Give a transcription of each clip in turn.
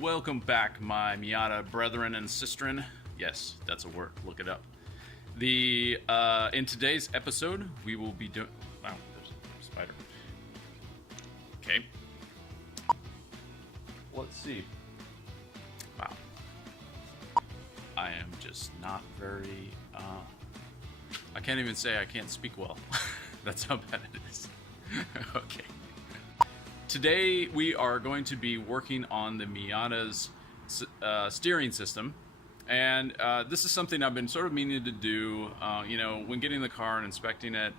Welcome back, my Miata brethren and sistren. Yes, that's a word. Look it up. In today's episode, we will be doing. Wow, there's a spider. Okay. Let's see. Wow. I am just not very. I can't even say I can't speak well. That's how bad it is. Okay. Today we are going to be working on the Miata's steering system, and this is something I've been sort of meaning to do. When getting the car and inspecting it,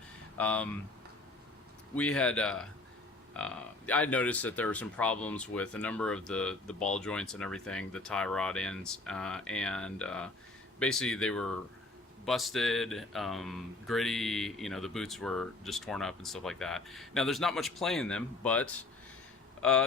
we had I noticed that there were some problems with a number of the ball joints and everything, the tie rod ends, and basically they were busted, gritty. The boots were just torn up and stuff like that. Now there's not much play in them, but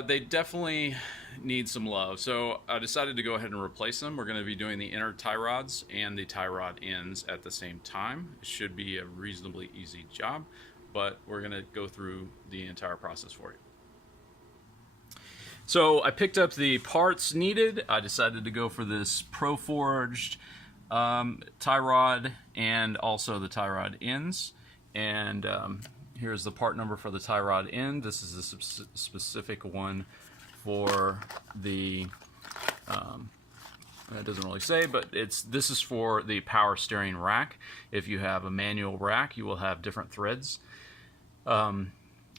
they definitely need some love. So I decided to go ahead and replace them. We're going to be doing the inner tie rods and the tie rod ends at the same time. It should be a reasonably easy job, but we're going to go through the entire process for you. So I picked up the parts needed. I decided to go for this ProForged tie rod and also the tie rod ends. And here's the part number for the tie rod end. This is a specific one for the, it doesn't really say, but this is for the power steering rack. If you have a manual rack, you will have different threads. And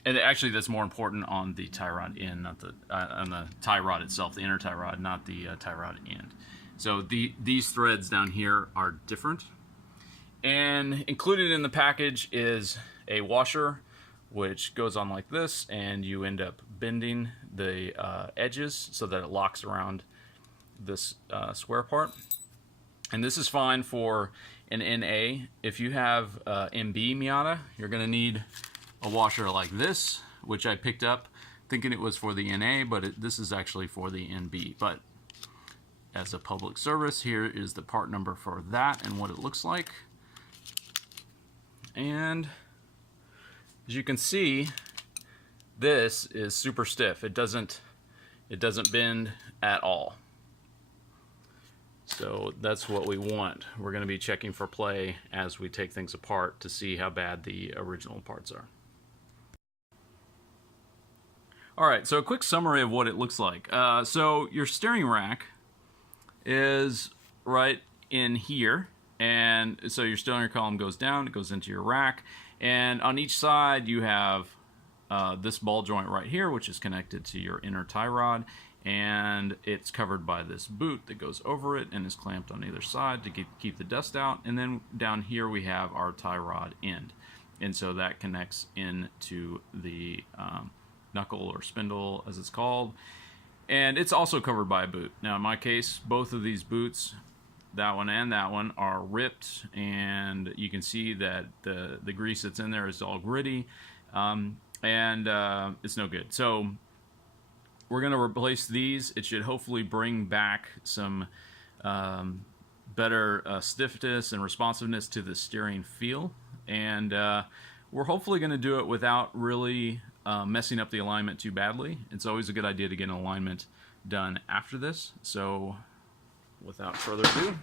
actually that's more important on the tie rod end, not the, on the tie rod itself, the inner tie rod, not the tie rod end. So these threads down here are different. And included in the package is a washer, which goes on like this, and you end up bending the edges so that it locks around this square part. And this is fine for an NA. If you have MB Miata, you're going to need a washer like this, which I picked up thinking it was for the NA, but this is actually for the NB. But as a public service, here is the part number for that and what it looks like. And as you can see, this is super stiff. It doesn't bend at all. So that's what we want. We're going to be checking for play as we take things apart to see how bad the original parts are. Alright, so a quick summary of what it looks like. So your steering rack is right in here, and so your steering column goes down, it goes into your rack, and on each side you have this ball joint right here, which is connected to your inner tie rod, and it's covered by this boot that goes over it and is clamped on either side to keep the dust out. And then down here we have our tie rod end, and so that connects into the knuckle or spindle as it's called, and it's also covered by a boot. Now in my case, both of these boots, that one and that one, are ripped, and you can see that the grease that's in there is all gritty, and it's no good. So we're going to replace these. It should hopefully bring back some better stiffness and responsiveness to the steering feel, and we're hopefully going to do it without really messing up the alignment too badly. It's always a good idea to get an alignment done after this. So without further ado,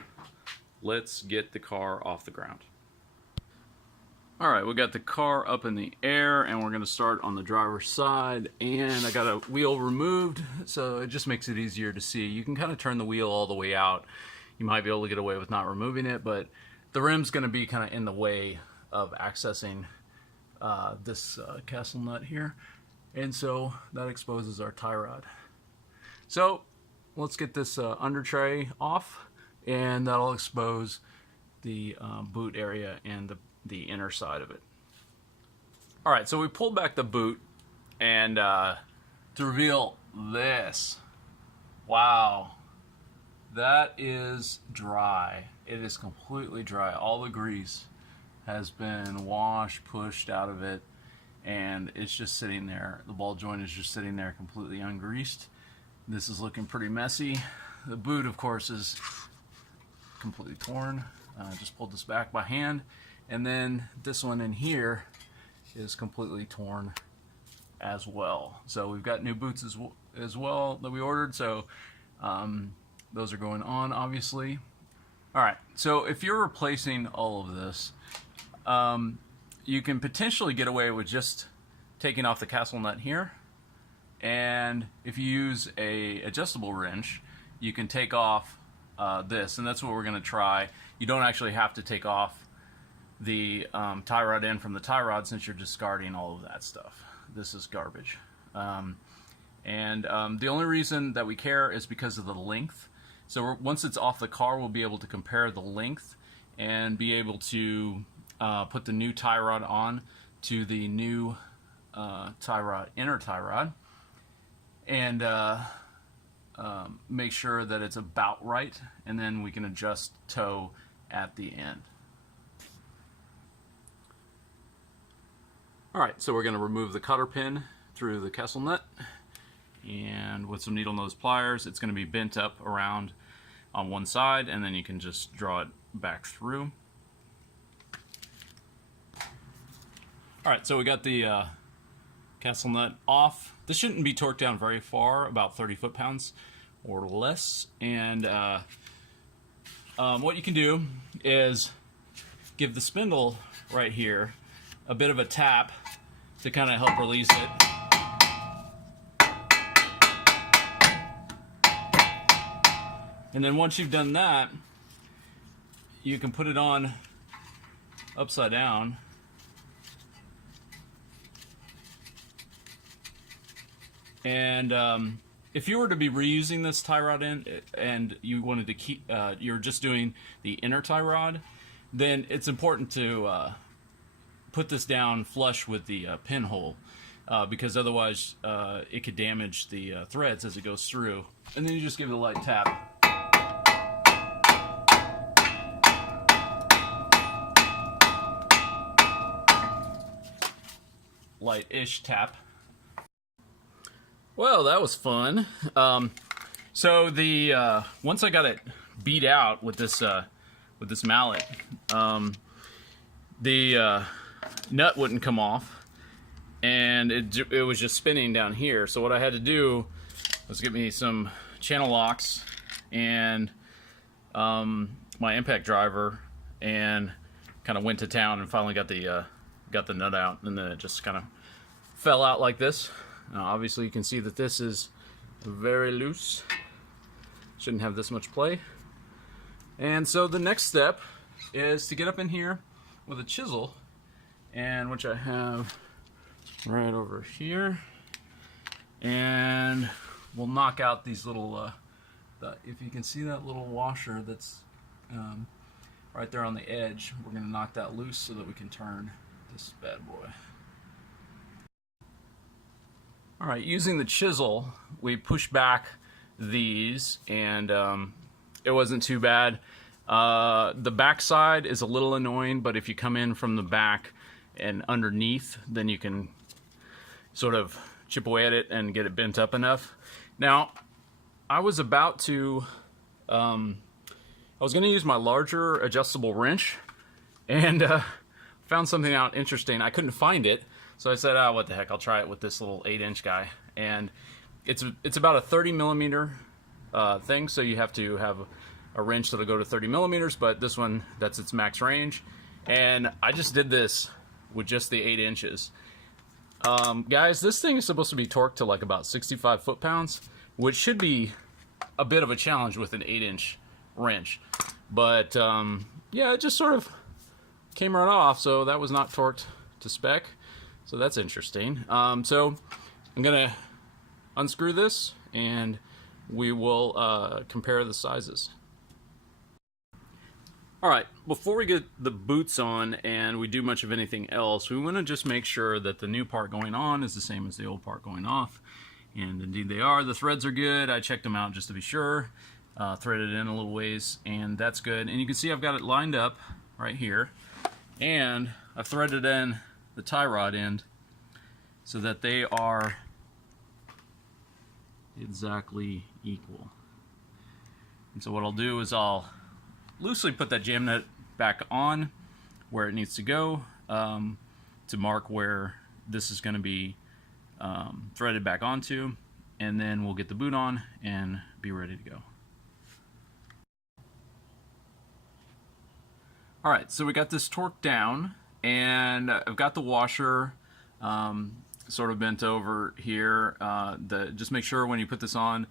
let's get the car off the ground. Alright, we got the car up in the air, and we're going to start on the driver's side, and I got a wheel removed, so it just makes it easier to see. You can kind of turn the wheel all the way out. You might be able to get away with not removing it, but the rim's going to be kind of in the way of accessing this castle nut here, and so that exposes our tie rod. So let's get this under tray off, and that'll expose the boot area and the inner side of it. Alright, so we pulled back the boot, and to reveal this, wow, that is dry. It is completely dry. All the grease has been pushed out of it, and it's just sitting there. The ball joint is just sitting there completely ungreased. This is looking pretty messy. The boot, of course, is completely torn. Just pulled this back by hand, and then this one in here is completely torn as well. So we've got new boots as well that we ordered, so Those are going on, obviously. Alright, so if you're replacing all of this, you can potentially get away with just taking off the castle nut here. And if you use a adjustable wrench, you can take off this, and that's what we're going to try. You don't actually have to take off the tie rod end from the tie rod, since you're discarding all of that stuff. This is garbage. The only reason that we care is because of the length. So once it's off the car, we'll be able to compare the length and be able to put the new tie rod on to the new tie rod, inner tie rod, and make sure that it's about right, and then we can adjust toe at the end. Alright, so we're going to remove the cotter pin through the castle nut, and with some needle nose pliers, it's going to be bent up around on one side, and then you can just draw it back through. Alright, so we got the castle nut off. This shouldn't be torqued down very far, about 30 foot-pounds or less. And what you can do is give the spindle right here a bit of a tap to kind of help release it. And then once you've done that, you can put it on upside down. And if you were to be reusing this tie rod end and you wanted to keep, you're just doing the inner tie rod, then it's important to put this down flush with the pinhole, because otherwise it could damage the threads as it goes through. And then you just give it a light tap. Light-ish tap. Well, that was fun. So the once I got it beat out with this mallet, the nut wouldn't come off, and it was just spinning down here. So what I had to do was get me some channel locks and my impact driver, and kind of went to town and finally got the nut out, and then it just kind of fell out like this. Now, obviously you can see that this is very loose. Shouldn't have this much play. And so the next step is to get up in here with a chisel, and which I have right over here, and we'll knock out these little if you can see that little washer that's right there on the edge, we're going to knock that loose so that we can turn this bad boy. Alright, using the chisel, we push back these, and it wasn't too bad. The back side is a little annoying, but if you come in from the back and underneath, then you can sort of chip away at it and get it bent up enough. Now, I was about to, I was going to use my larger adjustable wrench, and found something out interesting. I couldn't find it. So I said, oh, what the heck, I'll try it with this little 8-inch guy. And it's about a 30 millimeter thing, so you have to have a wrench that'll go to 30 millimeters, but this one, that's its max range. And I just did this with just the 8 inches. Guys, this thing is supposed to be torqued to like about 65 foot-pounds, which should be a bit of a challenge with an 8-inch wrench. But yeah, it just sort of came right off, so that was not torqued to spec. So that's interesting. So I'm gonna unscrew this, and we will compare the sizes. Alright, before we get the boots on and we do much of anything else, we want to just make sure that the new part going on is the same as the old part going off. And indeed they are. The threads are good. I checked them out just to be sure. Threaded in a little ways, and that's good. And you can see I've got it lined up right here. And I've threaded in the tie rod end so that they are exactly equal. And so what I'll do is I'll loosely put that jam nut back on where it needs to go, to mark where this is going to be threaded back onto, and then we'll get the boot on and be ready to go. Alright, so we got this torqued down, and I've got the washer sort of bent over here. Just make sure when you put this on,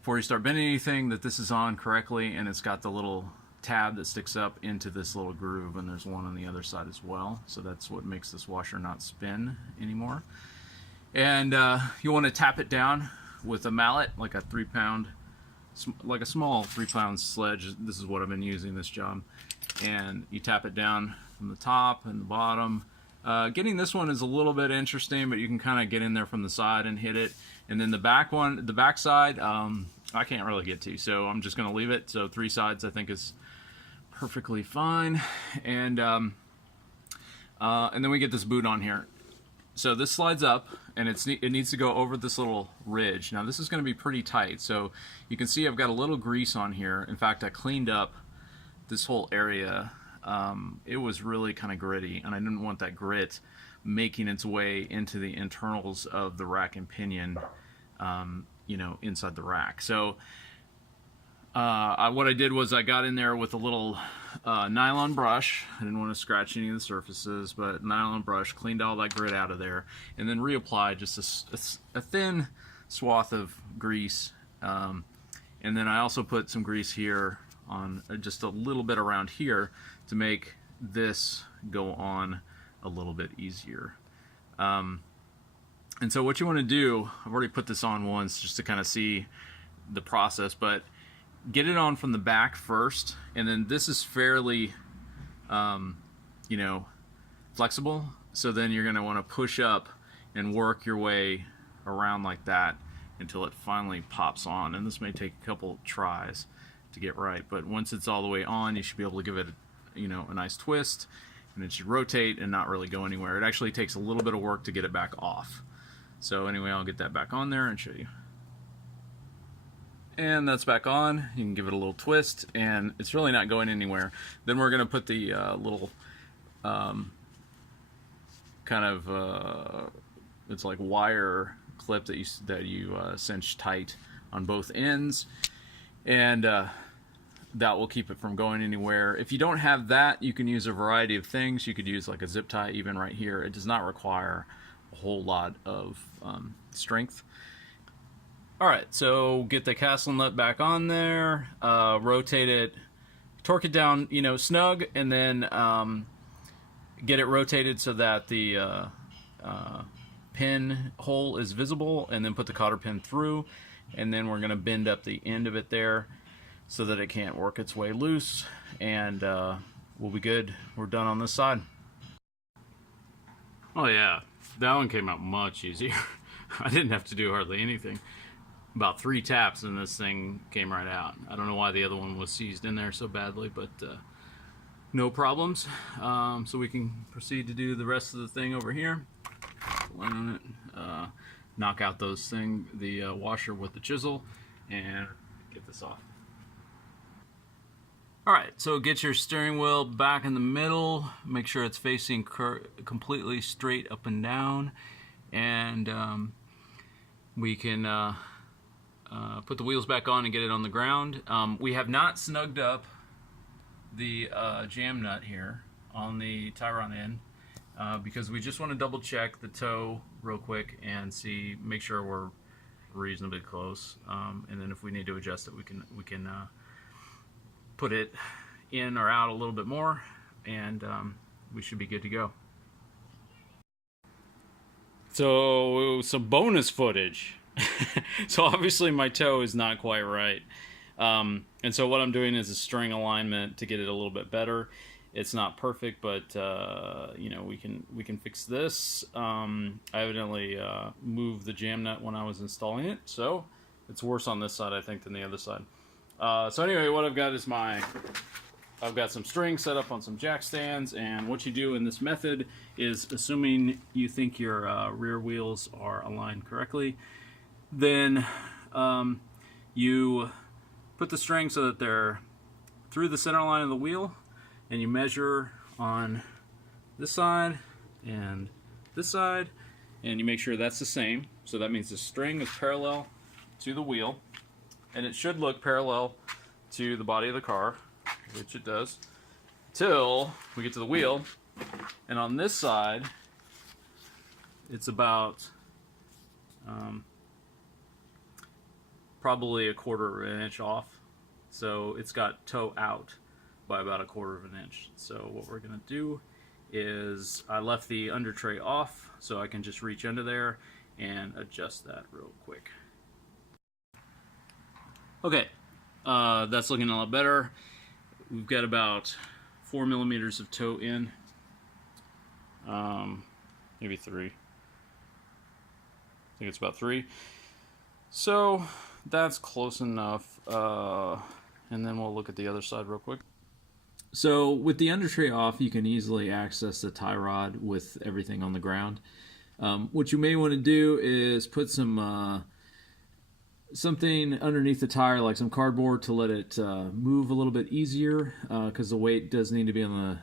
before you start bending anything, that this is on correctly, and it's got the little tab that sticks up into this little groove, and there's one on the other side as well, so that's what makes this washer not spin anymore. And you want to tap it down with a mallet, like a 3-pound, like a small 3-pound sledge. This is what I've been using this job. And you tap it down from the top and the bottom. Getting this one is a little bit interesting, but you can kind of get in there from the side and hit it. And then the back one, the back side, I can't really get to, so I'm just going to leave it. So 3 sides I think is perfectly fine. And then we get this boot on here. So this slides up, and it needs to go over this little ridge. Now this is going to be pretty tight, so you can see I've got a little grease on here. In fact, I cleaned up this whole area. It was really kind of gritty, and I didn't want that grit making its way into the internals of the rack and pinion, you know, inside the rack. So what I did was I got in there with a little nylon brush. I didn't want to scratch any of the surfaces, but nylon brush, cleaned all that grit out of there, and then reapplied just a thin swath of grease. And then I also put some grease here on just a little bit around here to make this go on a little bit easier. And so what you want to do, I've already put this on once just to kind of see the process, but get it on from the back first, and then this is fairly you know, flexible, so then you're going to want to push up and work your way around like that until it finally pops on. And this may take a couple tries to get right, but once it's all the way on, you should be able to give it, you know, a nice twist, and it should rotate and not really go anywhere. It actually takes a little bit of work to get it back off. So anyway, I'll get that back on there and show you. And that's back on. You can give it a little twist, and it's really not going anywhere. Then we're going to put the little kind of it's like wire clip that you cinch tight on both ends, and that will keep it from going anywhere. If you don't have that, you can use a variety of things. You could use like a zip tie even right here. It does not require a whole lot of strength. Alright, so get the castle nut back on there, rotate it, torque it down, you know, snug, and then get it rotated so that the pin hole is visible, and then put the cotter pin through, and then we're going to bend up the end of it there so that it can't work its way loose, and we'll be good. We're done on this side. Oh yeah, that one came out much easier. I didn't have to do hardly anything. About 3 taps and this thing came right out. I don't know why the other one was seized in there so badly, but no problems. So we can proceed to do the rest of the thing over here. Line on it, knock out the washer with the chisel, and get this off. Alright, so get your steering wheel back in the middle. Make sure it's facing completely straight up and down, and we can put the wheels back on and get it on the ground. We have not snugged up the jam nut here on the tie rod end because we just want to double check the toe real quick and make sure we're reasonably close. And then if we need to adjust it, we can put it in or out a little bit more, and we should be good to go. So some bonus footage. So obviously my toe is not quite right, and so what I'm doing is a string alignment to get it a little bit better. It's not perfect, but you know, we can fix this. I evidently moved the jam nut when I was installing it, so it's worse on this side, I think, than the other side. So anyway, what I've got is I've got some string set up on some jack stands, and what you do in this method is, assuming you think your rear wheels are aligned correctly, then you put the string so that they're through the center line of the wheel, and you measure on this side and this side, and you make sure that's the same. So that means the string is parallel to the wheel, and it should look parallel to the body of the car, which it does, till we get to the wheel. And on this side, it's about probably 1/4 of an inch off. So it's got toe out by about 1/4 of an inch. So what we're gonna do is I left the under tray off so I can just reach under there and adjust that real quick. Okay, that's looking a lot better. We've got about 4 millimeters of toe in, maybe 3. I think it's about 3. So that's close enough. And then we'll look at the other side real quick. So with the under tray off, you can easily access the tie rod with everything on the ground. What you may want to do is put some something underneath the tire, like some cardboard, to let it move a little bit easier, because the weight does need to be on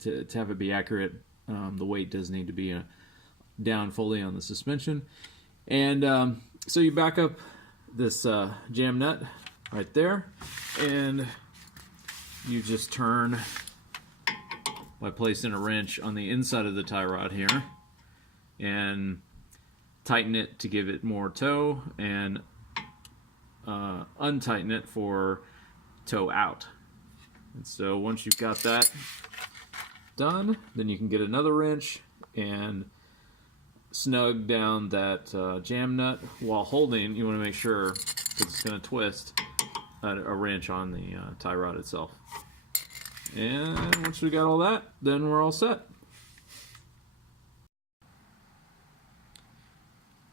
the, to have it be accurate, the weight does need to be down fully on the suspension. And so you back up this jam nut right there, and you just turn by placing a wrench on the inside of the tie rod here and tighten it to give it more toe, and untighten it for toe out. And so once you've got that done, then you can get another wrench and snug down that jam nut while holding. You want to make sure, because it's going to twist, a wrench on the tie rod itself. And once we got all that, then we're all set.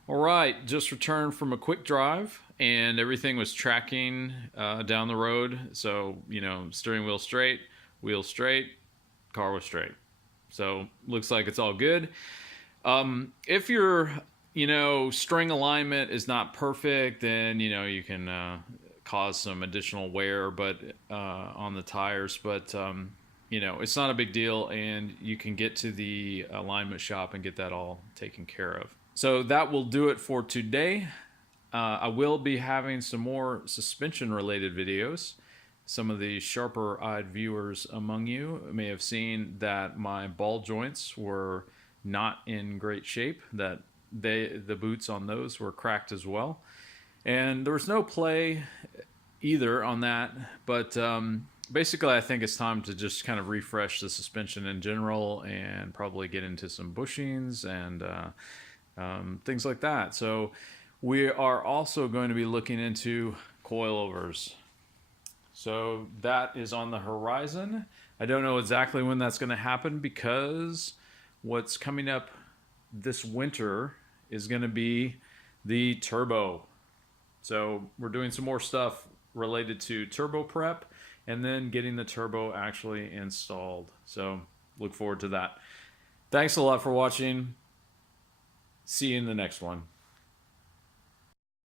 Alright, just returned from a quick drive, and everything was tracking down the road. So, you know, steering wheel straight, car was straight. So, looks like it's all good. If your, you know, string alignment is not perfect, then, you know, you can cause some additional wear on the tires, but you know, it's not a big deal, and you can get to the alignment shop and get that all taken care of. So that will do it for today. I will be having some more suspension related videos. Some of the sharper eyed viewers among you may have seen that my ball joints were not in great shape, that the boots on those were cracked as well. And there was no play either on that, but basically I think it's time to just kind of refresh the suspension in general and probably get into some bushings and things like that. So we are also going to be looking into coilovers. So that is on the horizon. I don't know exactly when that's going to happen, because what's coming up this winter is going to be the turbo. So we're doing some more stuff related to turbo prep and then getting the turbo actually installed. So look forward to that. Thanks a lot for watching. See you in the next one.